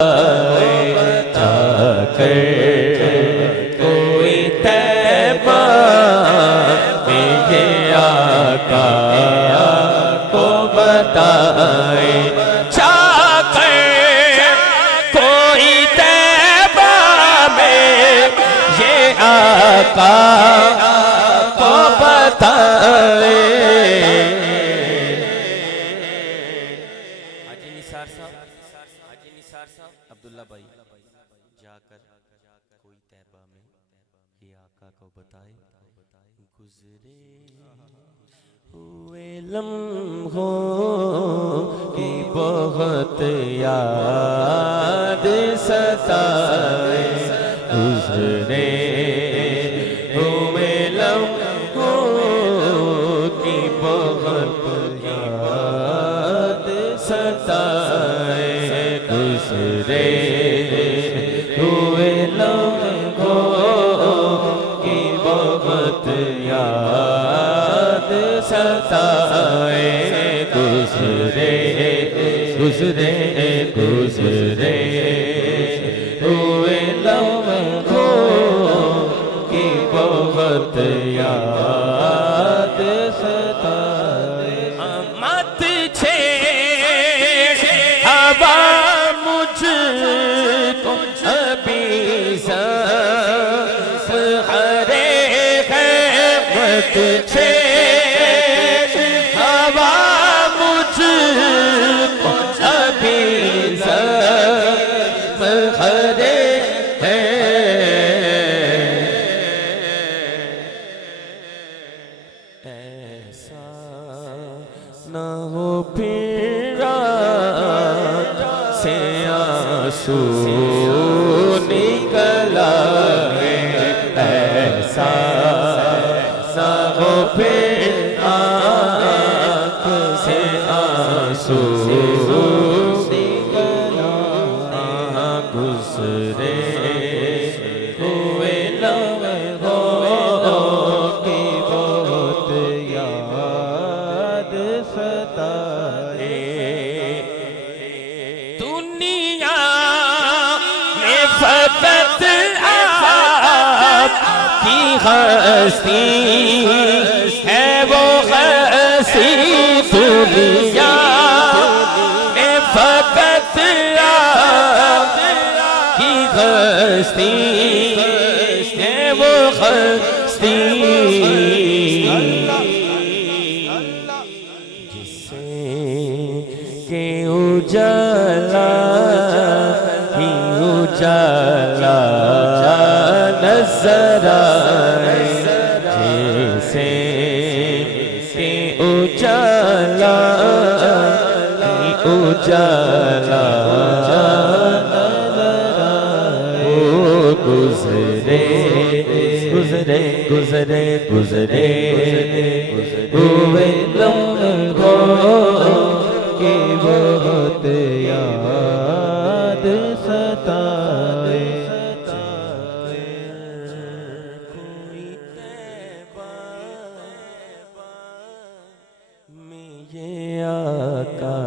जाकर कोई तैबा में ये आका को बताए। जाकर कोई तैबा में ये आका को बताए। अब्दुल्ला भाई जाकर कोई तैबा में ये आका को बताए। गुजरे हुए लम्हों की बहुत याद सताए। गुजरे हुए लम्हों की बहुत याद सताए। गुजरे हुए लम्हों की बहुत याद सताए। गुजरे गुजरे गुजरे हुए लम्हों की बहुत याद सताए। मत छेड़ हवा मुझको अभी सांस हरे है। मत छेड़ हवा मुझको अभी सांस हरे है। ऐसा न हो फिर से आंसू निकला है। ऐसा न हो फिर आँख से आंसू निकला। गुजरे हुए लम्हों की बहुत याद सताए। दुनिया में फकत आपकी हस्ती है, वो हस्ती दुनिया में फकत आपकी हस्ती है, वो हस्ती जिससे के उजाला ही उजाला नजर आए। जैसे के उजाला ही उजाला नजर आए। गुजरे गुजरे गुजरे गुजरे हुए लम्हों की बहुत याद सताए। कोई तैबा में ये आका